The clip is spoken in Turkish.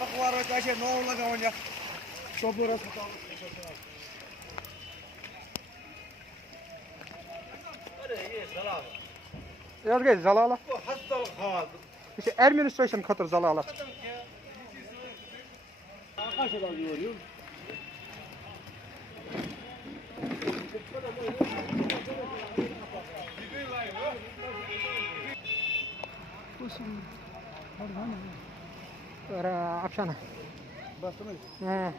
पकवार कशे नऊ लगा म्हणजे सोबरच Yaz gel Zalala. Bu hastalık havalı. İşte administration katır Zalala. Kaç adam yoruyor? Apşana. Bastınız. He.